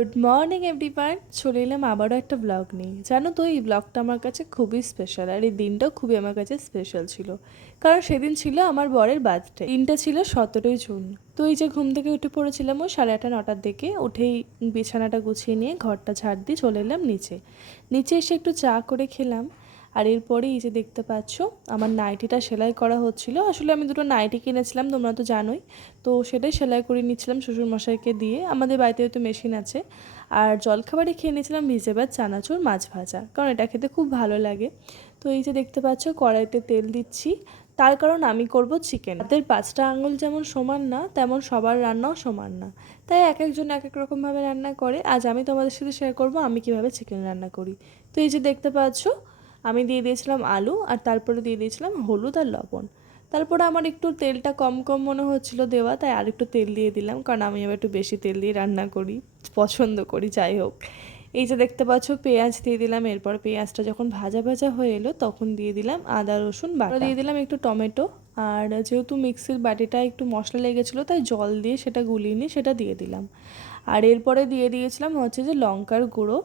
Good morning everyone, চলে এলাম আবারও একটা ব্লগ নিয়ে। জানো তো, এই ব্লগটা আমার কাছে খুবই স্পেশাল, আর এই দিনটাও খুবই আমার কাছে স্পেশাল ছিল, কারণ সেদিন ছিল আমার বরের বার্থডে। দিনটা ছিল 17ই জুন। তো এই যে ঘুম থেকে উঠে পড়েছিলাম ও 8:30-9টার দিকে, উঠেই বিছানাটা গুছিয়ে নিয়ে ঘরটা ঝাড় দিয়ে চলে এলাম নিচে। নিচে এসে একটু চা করে খেলাম। আর এরপরে এই যে দেখতে পাচ্ছ, আমার নাইটিটা সেলাই করা হচ্ছিল। আসলে আমি দুটো নাইটি কিনেছিলাম, তোমরা তো জানোই। তো সেটাই সেলাই করে নিচ্ছিলাম শ্বশুরমশাইকে দিয়ে। আমাদের বাড়িতে হয়তো মেশিন আছে। আর জলখাবারে খেয়ে নিয়েছিলাম ভিজে ভাত, চানাচুর, মাছ ভাজা, কারণ এটা খেতে খুব ভালো লাগে। তো এই যে দেখতে পাচ্ছ, কড়াইতে তেল দিচ্ছি। তার কারণ আমি করব চিকেন। হাতের 5টা আঙুল যেমন সমান না, তেমন সবার রান্নাও সমান না। তাই এক একজন এক এক রকমভাবে রান্না করে। আজ আমি তোমাদের সাথে শেয়ার করব আমি কিভাবে চিকেন রান্না করি। তো এই যে দেখতে পাচ্ছ, আমি দিয়ে দিয়েছিলাম আলু, আর তারপরে দিয়ে দিয়েছিলাম হলুদ আর লবণ। তারপরে আমার একটু তেলটা কম কম মনে হচ্ছিলো দেওয়া, তাই আর একটু তেল দিয়ে দিলাম, কারণ আমি আবার একটু বেশি তেল দিয়ে রান্না করি, পছন্দ করি। যাই হোক, এই যে দেখতে পাচ্ছ, পেঁয়াজ দিয়ে দিলাম। এরপর পেঁয়াজটা যখন ভাজা ভাজা হয়ে এলো, তখন দিয়ে দিলাম আদা রসুন বাটা, দিয়ে দিলাম একটু টমেটো। আর যেহেতু মিক্সির বাটিটা একটু মশলা লেগেছিলো, তাই জল দিয়ে সেটা গুলিয়ে নিয়ে সেটা দিয়ে দিলাম। আর এরপরে দিয়ে দিয়েছিলাম হচ্ছে যে লঙ্কার গুঁড়ো।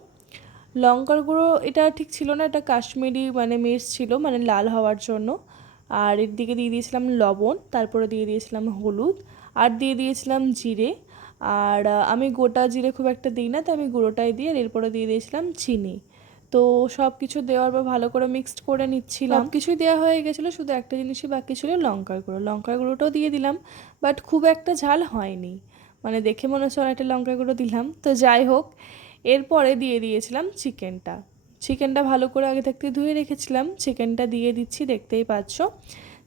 লঙ্কার গুঁড়ো এটা ঠিক ছিল না, এটা কাশ্মীরি মানে মির্চ ছিল, মানে লাল হওয়ার জন্য। আর এর দিকে দিয়ে দিয়েছিলাম লবণ, তারপরে দিয়ে দিয়েছিলাম হলুদ, আর দিয়ে দিয়েছিলাম জিরে। আর আমি গোটা জিরে খুব একটা দিই না, তাই আমি গুঁড়োটাই দিই। আর এরপরে দিয়ে দিয়েছিলাম চিনি। তো সব কিছু দেওয়ার পর ভালো করে মিক্সড করে নিচ্ছিলাম। সব কিছুই দেওয়া হয়ে গেছিলো, শুধু একটা জিনিসই বাকি ছিল, লঙ্কার গুঁড়ো। লঙ্কার গুঁড়োটাও দিয়ে দিলাম, বাট খুব একটা ঝাল হয়নি, মানে দেখে মনে হচ্ছে অনেকটা লঙ্কার গুঁড়ো দিলাম। তো যাই হোক, এরপরে দিয়ে দিয়েছিলাম চিকেনটা। চিকেনটা ভালো করে আগে থাকতে ধুয়ে রেখেছিলাম, চিকেনটা দিয়ে দিচ্ছি, দেখতেই পাচ্ছ।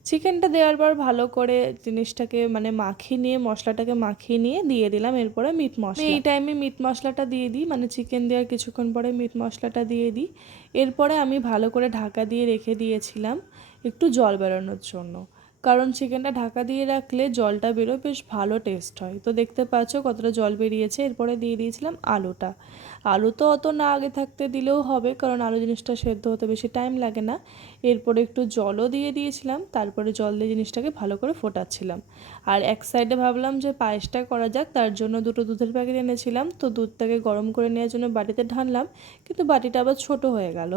চিকেনটা দেওয়ার পর ভালো করে জিনিসটাকে মানে মাখিয়ে নিয়ে, মশলাটাকে মাখিয়ে নিয়ে দিয়ে দিলাম এরপরে মিট মশলা। এই টাইমে মিট মশলাটা দিয়ে দিই, মানে চিকেন দেওয়ার কিছুক্ষণ পরে মিট মশলাটা দিয়ে দিই। এরপরে আমি ভালো করে ঢাকা দিয়ে রেখে দিয়েছিলাম একটু জল বেরোনোর জন্য, কারণ চিকেনটা ঢাকা দিয়ে রাখলে জলটা বেরোয়, বেশ ভালো টেস্ট হয়। তো দেখতে পাচ্ছ কতটা জল বেরিয়েছে। এরপরে দিয়ে দিয়েছিলাম আলুটা। আলু তো অত না আগে থাকতে দিলেও হবে, কারণ আলু জিনিসটা সেদ্ধ হতে বেশি টাইম লাগে না। এরপরে একটু জলও দিয়ে দিয়েছিলাম, তারপরে জল দিয়ে জিনিসটাকে ভালো করে ফোটাচ্ছিলাম। আর এক সাইডে ভাবলাম যে পায়েসটা করা যাক, তার জন্য দুটো দুধের প্যাকেট এনেছিলাম। তো দুধটাকে গরম করে নেওয়ার জন্য বাটিতে ঢাললাম, কিন্তু বাটিটা আবার ছোট হয়ে গেল।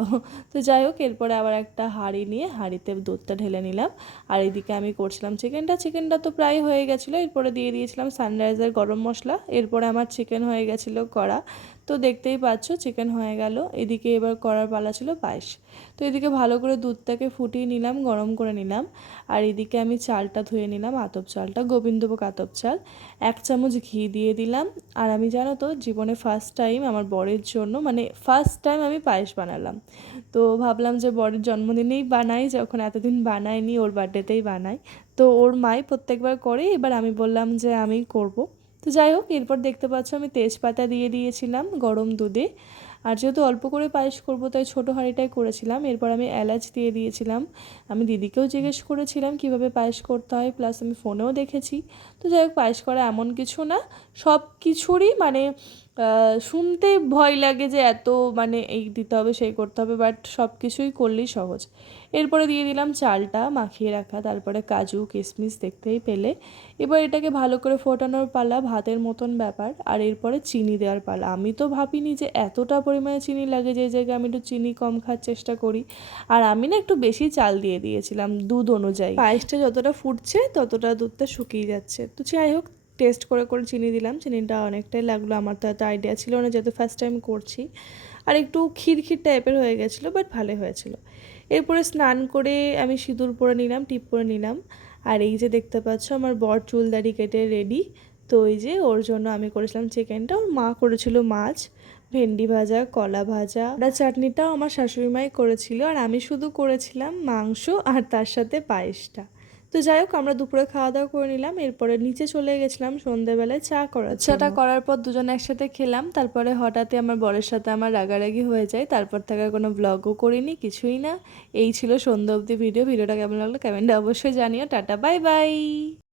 তো যাই হোক, এরপরে আবার একটা হাঁড়ি নিয়ে হাঁড়িতে দুধটা ঢেলে নিলাম। আর এদিকে আমি করছিলাম চিকেনটা। চিকেনটা তো প্রায় হয়ে গেছিলো। এরপরে দিয়ে দিয়েছিলাম সানরাইজের গরম মশলা। এরপরে আমার চিকেন হয়ে গেছিলো কড়া। তো দেখতেই পাচ্ছ, চিকেন হয়ে গেল। এদিকে এবার করার পালা ছিল পায়েস। তো এদিকে ভালো করে দুধটাকে ফুটিয়ে নিলাম, গরম করে নিলাম। আর এদিকে আমি চালটা ধুয়ে নিলাম, আতপ চালটা, গোবিন্দভোগ আতপ চাল। 1 চামচ ঘি দিয়ে দিলাম। আর আমি জানো তো, জীবনে ফার্স্ট টাইম আমার বরের জন্য, মানে ফার্স্ট টাইম আমি পায়েস বানালাম। তো ভাবলাম যে বরের জন্মদিনেই বানাই, যখন এতদিন বানাইনি, ওর বার্থডেতেই বানাই। তো ওর মাই প্রত্যেকবার করে, এবার আমি বললাম যে আমি করব। তো যাই হোক, এরপর দেখতে পাচ্ছ আমি তেজপাতা দিয়ে দিয়েছিলাম গরম দুধে। আর যেহেতু অল্প করে পায়েস করবো, তাই ছোটো হাঁড়িটাই করেছিলাম। এরপর আমি এলাচ দিয়ে দিয়েছিলাম। আমি দিদিকেও জিজ্ঞেস করেছিলাম কিভাবে পায়েস করতে হয়, প্লাস আমি ফোনেও দেখেছি। তো যাই হোক, পায়েস করা এমন কিছু না, সব কিছুরই মানে শুনতে ভয় লাগে যে এত মানে এই দিতে হবে সেই করতে হবে, বাট সব কিছুই করলেই সহজ। এরপরে দিয়ে দিলাম চালটা মাখিয়ে রাখা, তারপরে কাজু কিশমিশ দেখতেই পেলে। এবার এটাকে ভালো করে ফোটানোর পালা, ভাতের মতন ব্যাপার। আর এরপরে চিনি দেওয়ার পালা। আমি তো ভাবিনি যে এতটা পরিমাণে চিনি লাগে, যে জায়গায় আমি একটু চিনি কম খাওয়ার চেষ্টা করি। আর আমি না একটু বেশি চাল দিয়ে দিয়েছিলাম দুধ অনুযায়ী। পায়েসটা যতটা ফুটছে ততটা দুধটা শুকিয়ে যাচ্ছে। তো যাই হোক, টেস্ট করে করে চিনি দিলাম। চিনিটা অনেকটাই লাগলো, আমার তো এত আইডিয়া ছিল না, যেহেতু ফার্স্ট টাইম করছি। আর একটু ক্ষীর ক্ষীর টাইপের হয়ে গেছিলো, বাট ভালোই হয়েছিল। এরপরে স্নান করে আমি সিঁদুর পরে নিলাম, টিপ পরে নিলাম। আর এই যে দেখতে পাচ্ছ, আমার বর চুল দাড়ি কেটে রেডি। তো এই যে ওর জন্য আমি করেছিলাম চিকেনটা, ওর মা করেছিল মাছ, ভেন্ডি ভাজা, কলা ভাজা, চাটনিটাও আমার শাশুড়ি মাই করেছিল। আর আমি শুধু করেছিলাম মাংস, আর তার সাথে পায়েসটা। তো যাই হোক, আমরা দুপুরে খাওয়া দাওয়া করে নিলাম। এরপরে নিচে চলে গেছিলাম সন্ধ্যেবেলায় চা করার জন্য। চাটা করার পর দুজনে একসাথে খেলাম। তারপরে হঠাৎই আমার বরের সাথে আমার রাগারাগি হয়ে যায়। তারপর থেকে আর কোনো ব্লগও করিনি, কিছুই না। এই ছিল সন্ধ্যা অবধি ভিডিওটা কেমন লাগলো কমেন্টে অবশ্যই জানিও। Tata, bye bye.